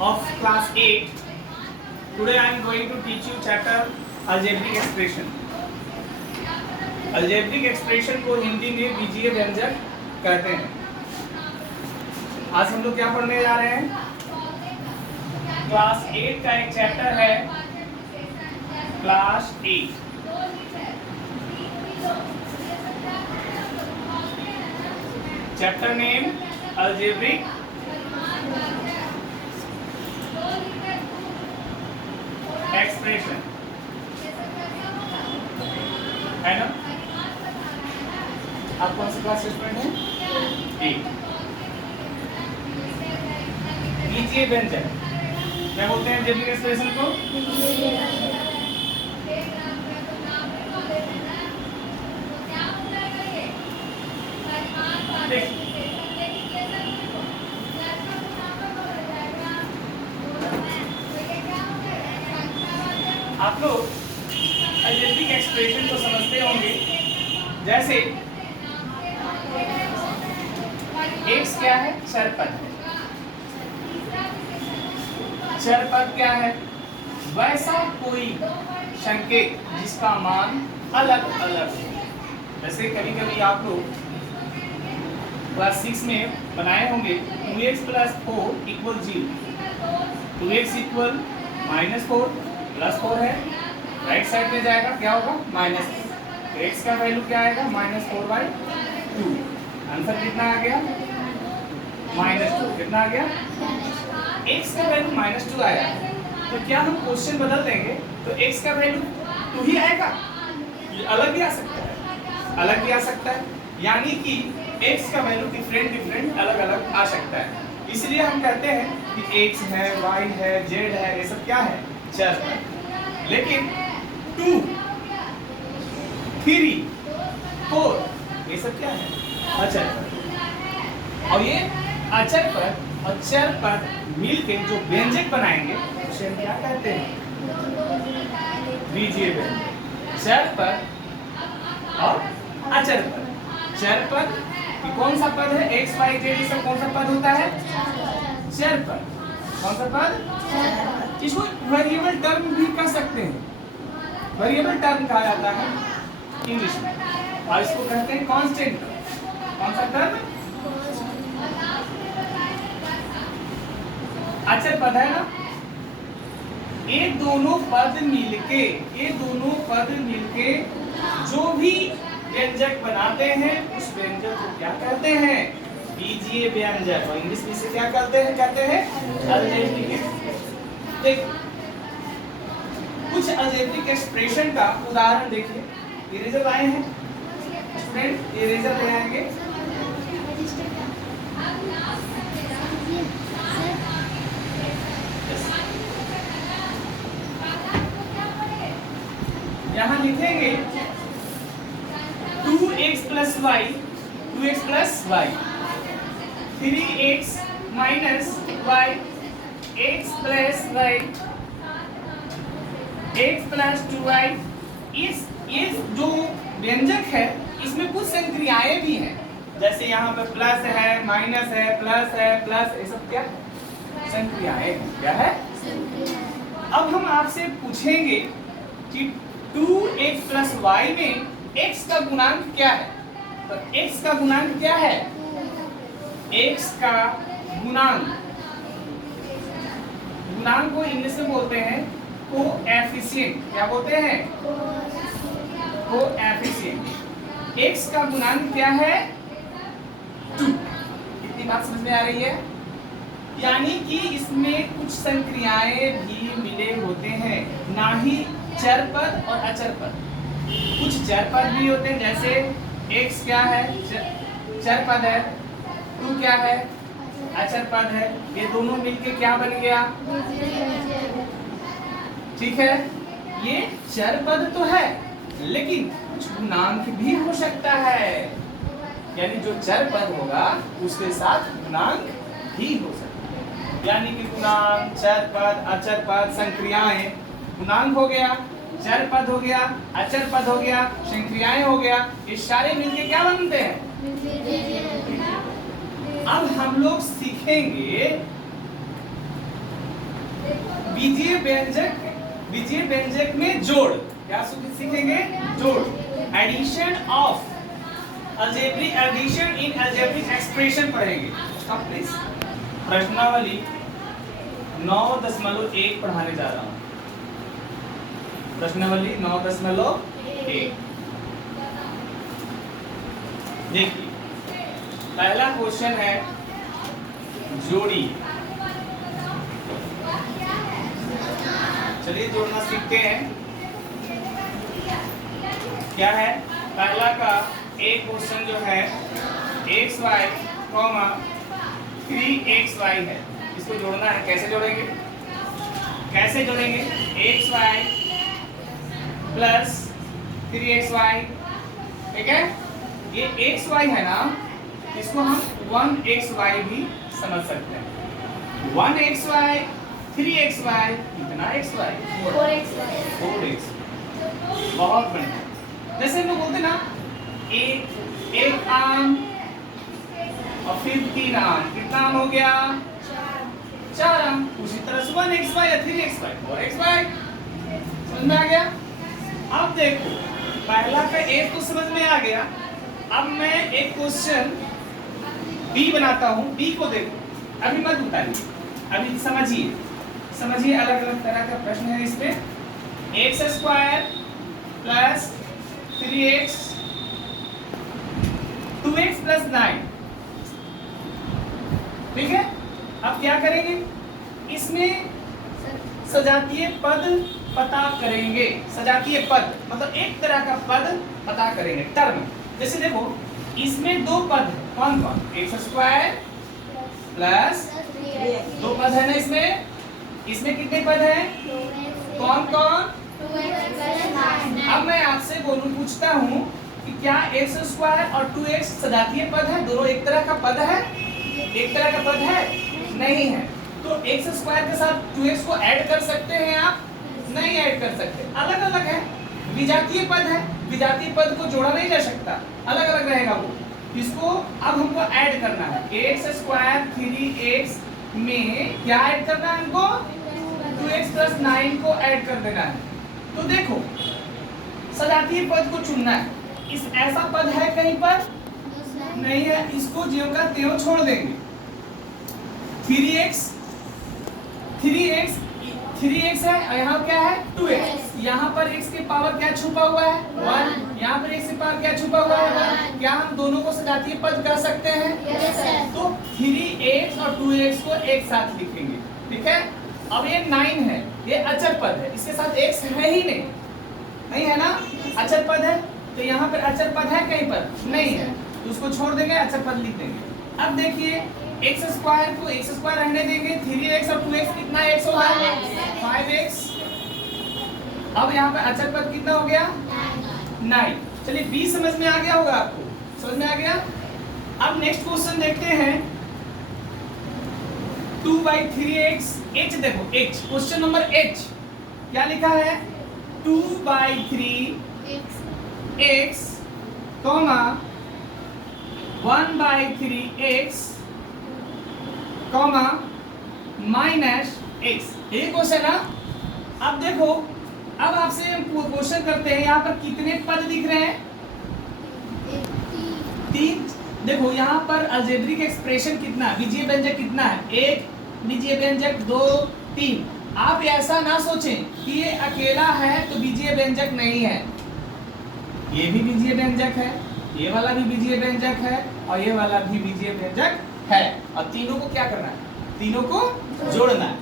of class 8. Today I am going to teach you chapter algebraic expression. algebraic expression को हिंदी में बीजीय व्यंजक कहते हैं. आज हम लोग क्या पढ़ने जा रहे हैं? क्लास 8 का एक चैप्टर है, class 8. Chapter name algebraic expression है ना. आप कौन सी क्लास स्टूडेंट हैं? 8. बीजीय व्यंजक क्या बोलते हैं algebraic एक्सप्रेशन को? आप लोग algebraic एक्सप्रेशन को समझते होंगे. जैसे x क्या है? चर पद है. चर पद क्या है? वैसा कोई संकेत जिसका मान अलग अलग है. जैसे कभी कभी आप लोग क्लास 6 में बनाए होंगे 2x + 4 = 0. 2x = -4 + 4 है, राइट साइड में जाएगा, क्या होगा? -4. तो x का वैल्यू क्या आएगा? -4/2. आंसर कितना आ गया? -2. कितना आ गया? x का वैल्यू -2 आया. तो क्या हम क्वेश्चन बदल देंगे तो x का वैल्यू 2 ही आएगा? अलग भी आ सकता है, अलग भी आ सकता है. यानी कि x का वैल्यू डिफरेंट अलग अलग आ सकता है. इसलिए हम कहते हैं कि x है, y है, z है, ये सब क्या है? चर है. लेकिन 2, 3, 4 ये सब क्या है? अचर पद. और ये अचर पद और चर पद मिलके जो व्यंजक बनाएंगे उसे हम क्या कहते हैं? बीजीय व्यंजक. चर पद और अचर पद. चर पद कौन सा पद है? x, y, z ये सब कौन सा पद होता है? चर पद. कौन सा पद? इसको वेरिएबल टर्म भी कह सकते हैं. वेरिएबल टर्म कहा जाता है इंग्लिश में, और इसको कहते हैं कांस्टेंट. कौन सा टर्म? अचर पद है ना. ये दोनों पद मिलके जो भी व्यंजक बनाते हैं उस व्यंजक को क्या कहते हैं? बीजीय व्यंजक. और इंग्लिश में से क्या कहते हैं? अलजेब्रिक. देखिए कुछ अलजेब्रिक एक्सप्रेशन का उदाहरण देखिए. इरेजर आए हैं स्टूडेंट, इरेजर ले आएंगे. यहाँ लिखेंगे 2x + y, 2x + y, 3x - y, x + y, x + 2y. ये जो व्यंजक है इसमें कुछ संक्रियाएं भी हैं. जैसे यहाँ पे प्लस है, माइनस है, प्लस है, प्लस, ये सब क्या संक्रियाएं हैं? क्या है? अब हम आपसे पूछेंगे कि 2x + y में x का गुणांक क्या है? तो x का गुणांक क्या है? x का गुणांक को इंग्लिश में बोलते हैं कोएफिशिएंट. क्या बोलते हैं? कोएफिशिएंट. x का गुणांक क्या है? 2. इतनी बात समझ में आ रही है? यानी कि इसमें कुछ संक्रियाएं भी मिले होते हैं, ना ही चर पद और अचर पद. कुछ चर पद भी होते हैं, जैसे x क्या है? चर पद है. 2 क्या है? अचर पद है. ये दोनों मिलके क्या बन गया? ठीक है, ये चर पद तो है लेकिन कुछ गुणांक भी हो सकता है. यानी जो चर पद होगा उसके साथ गुणांक भी हो सकता है. यानी कि गुणांक, चर पद, अचर पद, संक्रियाएं. गुणांक हो गया, चर पद हो गया, अचर पद हो गया, संक्रियाएं हो गया, ये सारे मिलके क्या बनते हैं? अब हम लोग सीखेंगे बीजीय व्यंजक में जोड़, क्या सीखेंगे? जोड़, addition of algebraic addition in algebraic expression पढ़ेंगे। अब प्लीज प्रश्नावली 9.1 पढ़ाने जा रहा हूं। प्रश्नावली 9.1 देखिए, पहला क्वेश्चन है जोड़ी। चलिए जोड़ना सीखते हैं। क्या है? पहला का एक क्वेश्चन जो है xy, 3xy है, इसको जोड़ना है। कैसे जोड़ेंगे? xy प्लस 3xy, ठीक है? ये xy है ना, इसको हम 1xy भी समझ सकते हैं। 1xy, 3xy, कितना xy? 4x। बहुत बढ़िया। जैसे हम लोग बोलते ना, एक आम और फिर 3 आम, कितना आम हो गया? 4 आम। उसी तरह से 1xy या 3xy, 4xy। समझ में आ गया? अब देखो, पहला का एक तो समझ में आ गया। अब मैं एक क्वेश्चन बी बनाता हूं। बी को देखो, अभी मत बताइए, अभी समझिए अलग अलग तरह का प्रश्न है इसमें। x² plus 3x 2x plus 9, ठीक है? अब क्या करेंगे? इसमें सजातीय पद पता करेंगे। सजातीय पद मतलब एक तरह का पद पता करेंगे, टर्म। जैसे देखो, इसमें 2 पद है। कौन कौन? x² प्लस 2 पद है ना इसमें। इसमें कितने पद हैं? कौन कौन? अब मैं आपसे पूछता हूँ कि क्या x² और 2x सजातीय पद है? दोनों एक तरह का पद है? एक तरह का पद है? नहीं है। तो x² के साथ 2x को ऐड कर सकते हैं आप? नहीं ऐड कर सकते, अलग अलग है। विजातीय पद है, विजातीय पद को जोड़ा नहीं जा सकता, अलग अलग रहेगा वो। इसको अब हमको ऐड करना है। x² 3x में क्या ऐड करना है हमको? 2x प्लस 9 को ऐड कर देना है। तो देखो, सजातीय पद को चुनना है। इस ऐसा पद है कहीं पर? नहीं है, इसको ज्यों का त्यों छोड़ देंगे। 3x है और यहाँ क्या है? 2x। यहाँ पर x के पावर क्या छुपा हुआ है? 1। यहाँ पर x के पावर क्या छुपा हुआ है? 1। क्या हम दोनों को सजातीय पद कर सकते हैं? तो 3x और 2x को एक साथ लिखेंगे, ठीक है? अब ये 9 है, ये अचर पद है, इसके साथ x है ही नहीं है ना? अचर पद है, तो यहाँ पर अचर पद है कहीं पर? नहीं है, तो उसको छोड़ देंगे, अचर पद लिख देंगे। अब देखिए, x² को x² रहने देंगे। 3x और 2x कितना x होगा? 5x। अब यहाँ पर अचर पद कितना हो गया? 9। चलिए, b समझ में आ गया होगा आपको? समझ में आ गया? अब नेक्स्ट क्वेश्चन देखते हैं। 2/3x, h देखो, h क्वेश्चन नंबर h क्या लिखा है? 2/3x, 1/3x, minus x। ये क्वेश्चन है। अब देखो, अब आपसे क्वेश्चन करते हैं, यहाँ पर कितने पद दिख रहे हैं? 3। देखो, यहाँ पर अलजेब्रिक एक्सप्रेशन कितना है? बीजीय व्यंजक कितना है? 1 बीजीय व्यंजक, 2 3। आप ऐसा ना सोचें कि ये अकेला है तो बीजीय व्यंजक नहीं है। ये भी बीजीय व्यंजक है, ये वाला भी बीजीय व्यंजक है और ये वाला भी बीजीय व्यंजक है। और तीनों को क्या करना है? तीनों को जोड़ना है,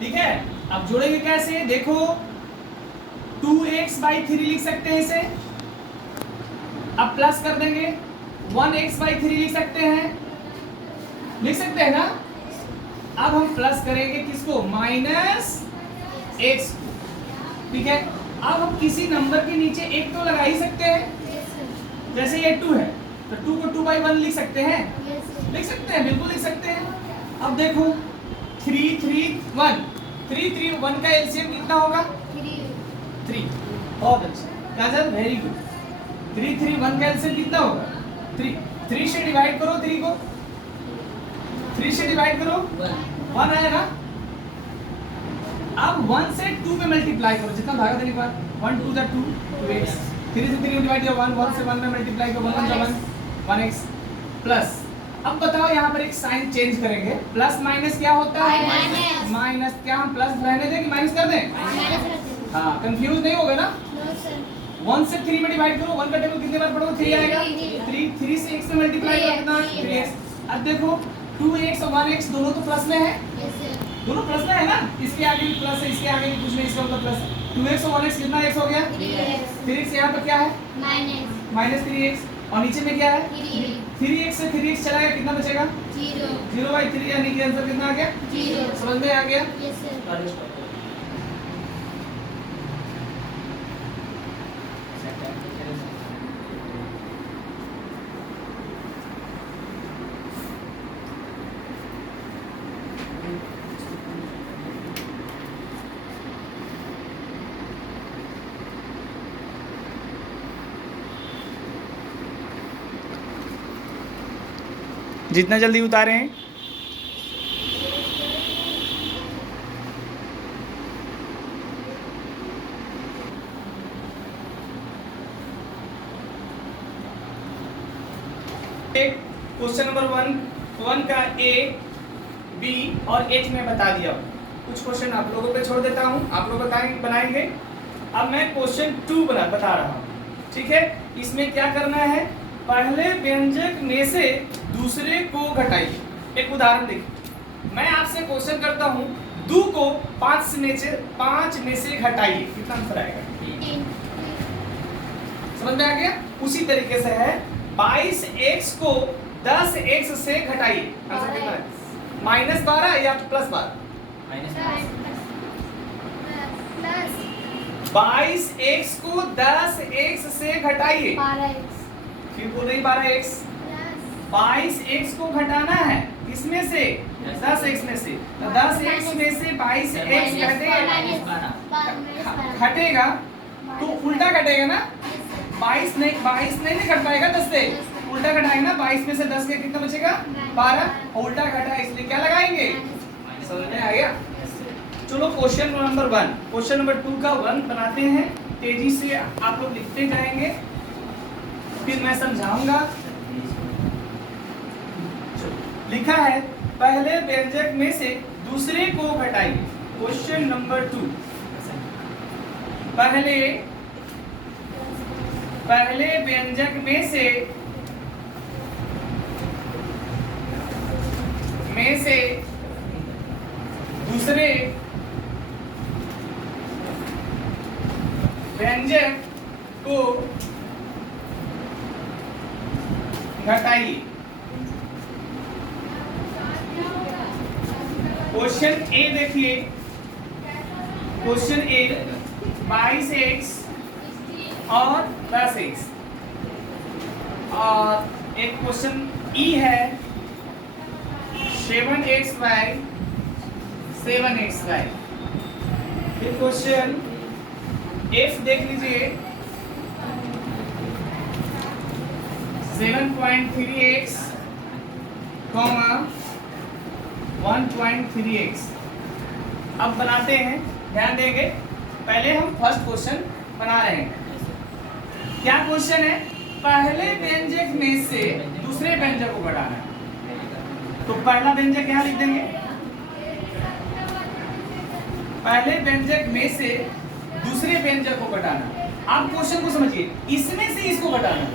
ठीक है? अब जोड़ेंगे कैसे? देखो, 2x/3 लिख सकते हैं इसे। अब प्लस कर देंगे, 1x/3 लिख सकते हैं ना? अब हम प्लस करेंगे किसको? -x, ठीक है? अब हम किसी नंबर के नीचे एक तो लगा ही सकते हैं। जैसे ये 2 है, तो 2 को 2/1 लिख सकते हैं? लिख सकते हैं, बिल्कुल लिख सकते हैं। अब देखो, 3 3 1, 3 3 1 का एलसीएम कितना होगा? 3। बहुत अच्छा काजल, वेरी गुड। 3 3 1 का एलसीएम कितना होगा? 3। 3 से डिवाइड करो, 3 को 3 से डिवाइड करो, 1 आया ना? अब 1 से 2 पे मल्टीप्लाई करो, जितना भागा देने के बाद 1 2 जा 2 2x, 3 से 3 डिवाइड किया 1, 1 से 1 में मल्टीप्लाई करो 1 1 1x प्लस। अब बताओ यहाँ पर एक साइन चेंज करेंगे, प्लस माइनस क्या होता है? माइनस। क्या हम प्लस रहने दें कि माइनस कर दें? हाँ, कंफ्यूज नहीं होगा ना? 1 से 3 में डिवाइड करो, 1 का टेबल कितने बार पढ़ोगे? 3 आएगा। 3 से x में मल्टीप्लाई करो कितना? 3x। अब देखो 2x और 1x दोनों तो प्लस में है, दोनों प्लस में है ना, इसके आगे भी प्लस है, इसके आगे भी कुछ नहीं, इसका मतलब प्लस है। 2x और 1x कितना x हो गया? 3x। यहाँ पर क्या है? माइनस 3x, और नीचे में क्या है? 3x से 3x चला गया, कितना बचेगा? 0/3, यानी कि आंसर कितना आ गया? 0। समझ में आ गया? Yes sir. जितना जल्दी उतारे हैं। क्वेश्चन नंबर 1 का ए, बी और एच में बता दिया। कुछ क्वेश्चन आप लोगों पे छोड़ देता हूं, आप लोग बनाएंगे। अब मैं क्वेश्चन 2 बता रहा हूं, ठीक है? इसमें क्या करना है? पहले व्यंजक में से दूसरे को घटाइए। एक उदाहरण देखिए, मैं आपसे क्वेश्चन करता हूं, 2 को 5 में से घटाइए, कितना आंसर आएगा? 3। समझ में आ गया? उसी तरीके से है 22x को 10x से घटाइए, आंसर कितना है? -12 या +12? 22x को 10x से घटाइए। 12x। फिर बोल रही 12x। 22x को घटाना है किसमें से? 10x में से। तो 10x में से 22x घटेगा तो उल्टा घटेगा ना? 22 नहीं घट पाएगा 10 से, उल्टा घटाएंगे ना। 22 में से 10 के कितना बचेगा? 12। उल्टा घटा इसलिए क्या लगाएंगे? समझ में आ गया? चलो क्वेश्चन नंबर 1, क्वेश्चन नंबर 2 का 1 बनाते हैं। तेजी से आप लोग लिखते जाएंगे, फिर मैं समझाऊंगा। लिखा है पहले व्यंजक में से दूसरे को घटाइए। क्वेश्चन नंबर 2, पहले व्यंजक में से दूसरे व्यंजक को घटाइए। क्वेश्चन ए देखिए, क्वेश्चन ए 22x और 10x, और एक क्वेश्चन ई है 7xy 7xy। फिर क्वेश्चन एफ देख लीजिए 7.3x, 1.3x। अब बनाते हैं, ध्यान देंगे। पहले हम फर्स्ट क्वेश्चन बना रहे हैं। क्या क्वेश्चन है? पहले व्यंजक में से दूसरे व्यंजक को घटाना है। तो पहला व्यंजक यहाँ लिख देंगे, पहले व्यंजक में से दूसरे व्यंजक को घटाना। आप क्वेश्चन को समझिए, इसमें से इसको घटाना है।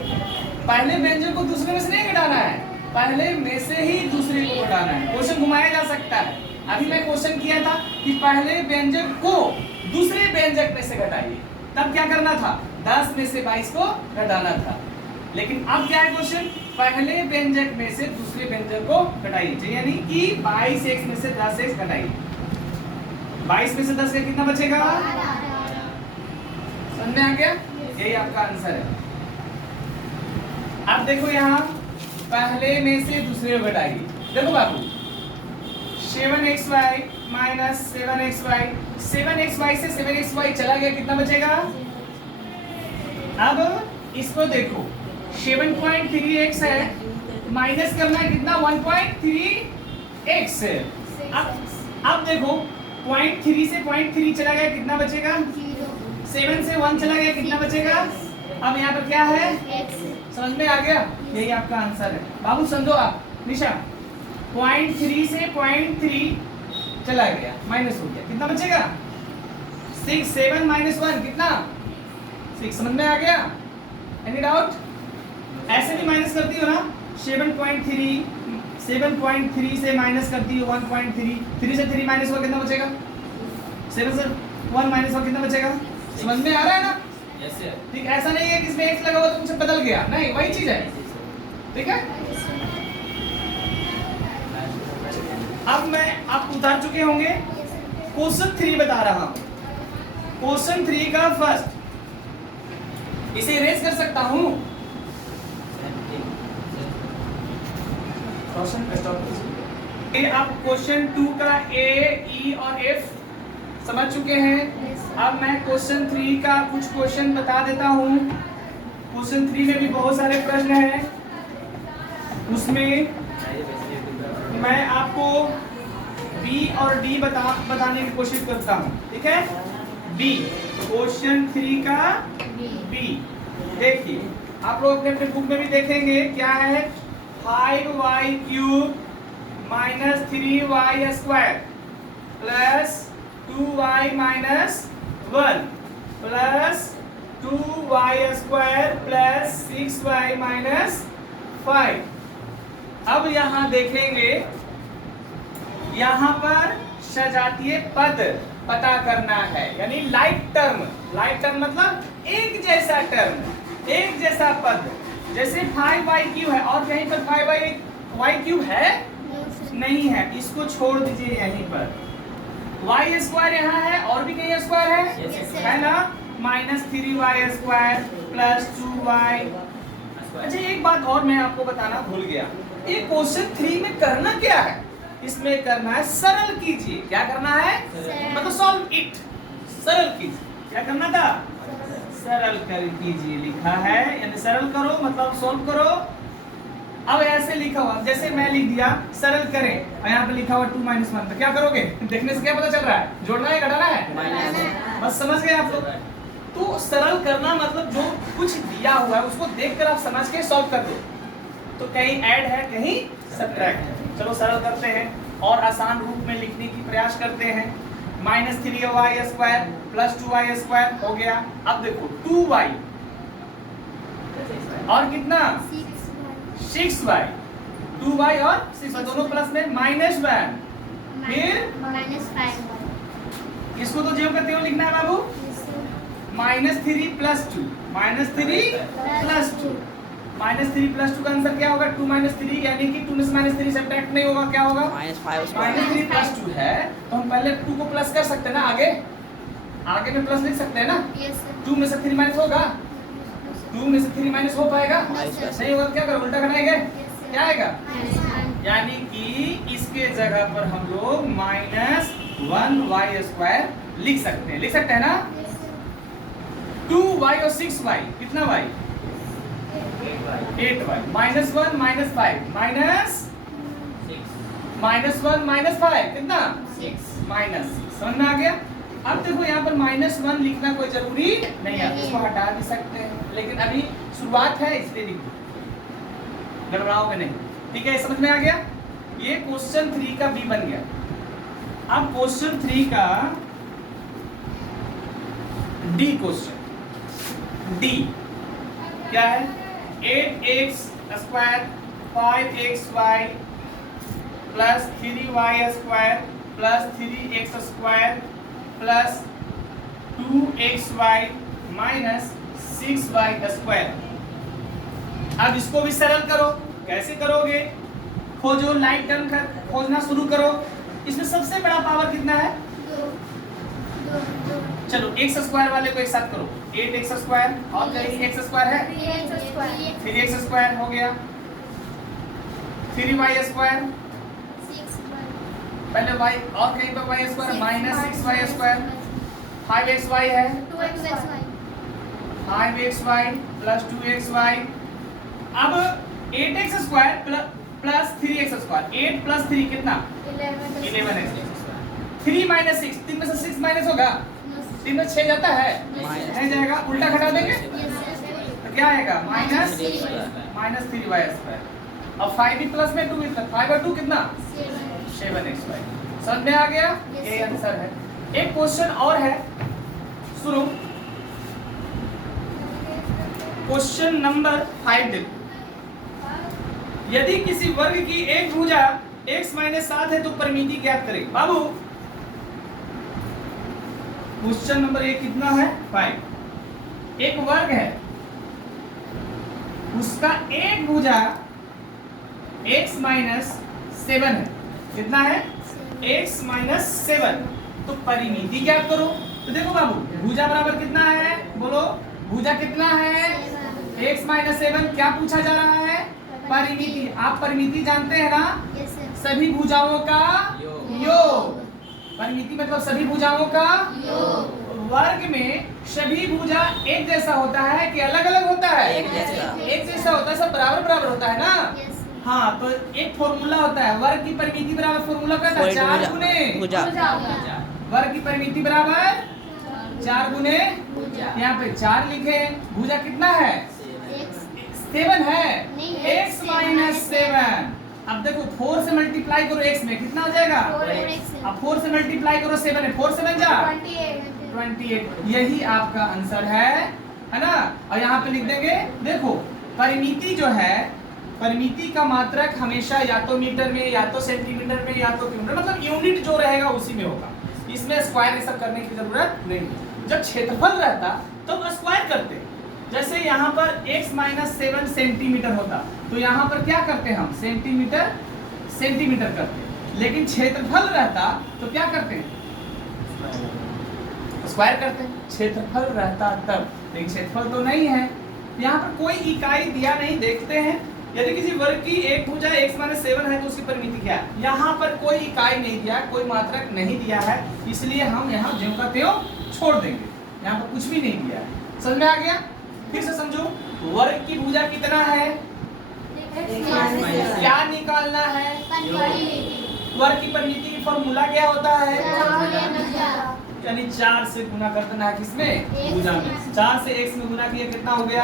पहले व्यंजक को दूसरे में से नहीं घटाना है, पहले में से ही दूसरे को घटाना है। क्वेश्चन घुमाया जा सकता है। अभी मैं क्वेश्चन किया था कि पहले व्यंजक को दूसरे व्यंजक में से घटाइए, तब क्या करना था? 10 में से 22 को घटाना था। लेकिन अब क्या है क्वेश्चन? पहले व्यंजक में से दूसरे व्यंजक को घटाइए, यानी कि 22x में से 10x घटाइए। 22 में से 10 का कितना बचेगा? समझ में आ गया? यही आपका आंसर है। अब देखो यहाँ पहले में से दूसरे को घटाइए। देखो बाबू 7xy माइनस 7xy, 7xy से 7xy चला गया, कितना बचेगा? अब इसको देखो 7.3x है, माइनस करना है कितना? 1.3x। अब देखो 0.3 से 0.3 चला गया, कितना बचेगा? 7 से 1 चला गया, कितना बचेगा? अब यहाँ पर क्या है? समझ में आ गया? यही आपका आंसर है। बाबू समझो आप। निशा 0.3 से 0.3 चला गया, माइनस हो गया, कितना बचेगा? 6, 7 माइनस 1 कितना? 6। समझ में आ गया? Any doubt? ऐसे भी माइनस करती हो ना, 7.3 से माइनस करती हो 1.3, 3 से 3 माइनस हुआ, कितना बचेगा? 7 से 1 माइनस हुआ, कितना बचेगा? समझ में आ रहा है ना? Yes sir. ठीक, ऐसा नहीं है कि इसमें x लगा हुआ तो कुछ बदल गया, नहीं, वही चीज है। ठीक है, अब मैं आप उतार चुके होंगे। क्वेश्चन 3 बता रहा हूं। क्वेश्चन 3 का फर्स्ट, इसे इरेज कर सकता हूं। ये आप क्वेश्चन 2 का ए, ई और एफ समझ चुके हैं। अब मैं क्वेश्चन 3 का कुछ क्वेश्चन बता देता हूं। क्वेश्चन 3 में भी बहुत सारे प्रश्न हैं, उसमें मैं आपको बी और डी बताने की कोशिश करता हूं। ठीक है, बी, क्वेश्चन 3 का बी। देखिए, आप लोग अपने अपने बुक में भी देखेंगे क्या है। 5y cube minus 3y square plus 2y minus 1 plus 2y square plus 6y minus 5। अब यहां देखेंगे, यहां पर सजातीय पद पता करना है, यानी लाइक टर्म। लाइक टर्म मतलब एक जैसा टर्म, एक जैसा पद। जैसे 5y क्यूब है और कहीं पर 5y क्यूब है नहीं है, इसको छोड़ दीजिए यहीं पर। y स्क्वायर यहाँ है और भी कहीं स्क्वायर है ना, minus 3y square plus 2y। अच्छा, एक बात और मैं आपको बताना भूल गया, ये क्वेश्चन 3 में करना क्या है? इसमें करना है सरल कीजिए। क्या करना है? मतलब सॉल्व इट, सरल कीजिए। क्या करना था? सरल कर कीजिए लिखा है, यानी सरल करो मतलब सॉल्व करो। अब ऐसे लिखा हुआ, जैसे मैं लिख दिया सरल करें और यहाँ पे लिखा हुआ 2 - 1, तो क्या करोगे? देखने से क्या पता चल रहा है? जोड़ना है, घटाना है? बस समझ गए आप लोग। तो सरल करना मतलब जो कुछ दिया हुआ है उसको देखकर आप समझ के सॉल्व कर दो। तो कहीं ऐड है, कहीं सब्ट्रैक्ट है। चलो सरल करते हैं और आसान रूप में लिखने की प्रयास करते हैं। Minus 3y square plus 2y square हो गया। अब देखो 2y और कितना? 6y। 2y और 6y दोनों प्लस में माइनस 1, फिर -5। इसको तो ज्यों का त्यों लिखना है बाबू। -3 + 2, -3 + 2। -3 + 2 का आंसर क्या होगा? 2 - 3, यानी कि 2 में से -3 सब्ट्रैक्ट नहीं होगा, क्या होगा? -3 + 2 है, तो हम पहले 2 को प्लस कर सकते हैं ना, आगे में प्लस लिख सकते हैं ना। 2 में से 3 माइनस होगा, 2 में से 3 माइनस हो पाएगा? नहीं होगा, क्या करो? उल्टा घटाएंगे, क्या आएगा? यानी कि इसके जगह पर हम लोग -1y स्क्वायर लिख सकते हैं, ना। 2y और 6y कितना y? 8y। -1 - 5 -1 - 5 कितना? -6। समझ में आ गया? अब देखो यहाँ पर -1 लिखना कोई जरूरी नहीं है, इसको हटा भी सकते हैं, लेकिन अभी शुरुआत है इसलिए लिख दो, गड़बड़ाओगे नहीं। ठीक है, समझ में आ गया? ये क्वेश्चन 3 का बी बन गया। अब क्वेश्चन 3 का डी क्वेश्चन। डी क्या है? 8x square 5xy plus 3y square plus 3x square plus 2xy minus 6y square. अब इसको भी सरल करो। कैसे करोगे? खोजो, लाइक टर्म खोजना शुरू करो। इसमें सबसे बड़ा पावर कितना है? 2। चलो x स्क्वायर वाले को एक साथ करो। 8x स्क्वायर और कहीं x स्क्वायर है, 3x स्क्वायर हो गया। 3y स्क्वायर, पहले y और कहीं पर y square minus 6y square. 5xy है, 5xy प्लस 2xy। अब 8x square plus 3x square, 8 + 3 कितना? 11x। 3 माइनस 6, 3 में से 6 माइनस होगा, 3 में 6 जाता है, नहीं जाएगा, उल्टा घटा देंगे तो क्या आएगा माइनस 3y²। अब 5 भी प्लस में 2 भी प्लस, 5 और 2 कितना 7x²। समझ में आ गया, ये आंसर है। एक क्वेश्चन और है, सुनो, क्वेश्चन नंबर 5 देखो। यदि किसी वर्ग की एक भुजा x - 7 है तो परिमिति ज्ञात करें। बाबू क्वेश्चन नंबर 1 कितना है 5। एक वर्ग है, उसका एक भुजा x - 7 है, कितना है x - 7, तो परिमिति ज्ञात करो। तो देखो बाबू भुजा बराबर कितना है, बोलो भुजा कितना है x - 7, क्या पूछा जा रहा है परिमिति। आप परिमिति जानते हैं ना, सभी भुजाओं का योग। परिमिति मतलब सभी भुजाओं का योग। वर्ग में सभी भुजा एक जैसा होता है कि अलग अलग होता है, एक जैसा होता है, सब बराबर बराबर होता है ना। हाँ, तो एक फॉर्मूला होता है वर्ग की परिमिति बराबर, फॉर्मूला क्या था 4 गुने भुजा। वर्ग की परिमिति बराबर 4 गुने, यहाँ पे 4 लिखे, भुजा कितना है 7 है, x - 7। अब देखो 4 से मल्टीप्लाई करो x में, कितना हो जाएगा, अब 4 से मल्टीप्लाई करो 7 है, 4 7 जा 28। यही आपका आंसर है ना। और यहाँ पे लिख देंगे, देखो परिमिति जो है, परिमिति का मात्रक हमेशा या तो मीटर में, या तो सेंटीमीटर में, या तो किलोमीटर, मतलब यूनिट जो रहेगा उसी में होगा। इसमें स्क्वायर ये सब करने की जरूरत नहीं। जब क्षेत्रफल रहता तो स्क्वायर करते, जैसे यहाँ पर x - 7 सेंटीमीटर होता तो यहाँ पर क्या करते हम सेंटीमीटर करते, लेकिन क्षेत्रफल रहता तो क्या करते स्क्वायर करते। क्षेत्रफल रहता तब, लेकिन क्षेत्रफल तो नहीं है, यहाँ पर कोई इकाई दिया नहीं। देखते हैं यदि किसी वर्ग की एक भुजा x - 7 है तो उसकी परिमिति क्या है। यहाँ पर कोई इकाई नहीं दिया, कोई मात्रक नहीं दिया है, इसलिए हम यहाँ ज्यों का त्यों छोड़ देंगे, यहाँ पर कुछ भी नहीं दिया है। समझ में आ गया, फिर से समझो। वर्ग की भुजा कितना है, क्या निकालना है, वर्ग की परिमिति की फॉर्मूला क्या होता है, यानी 4 से गुना कर देना है, किसमें भुजा में। 4 से x में गुना किया कितना हो गया,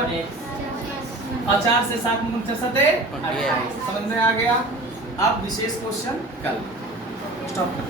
और 4 से 7 में 48। समझ में आ गया। अब विशेष क्वेश्चन कल स्टॉप कर।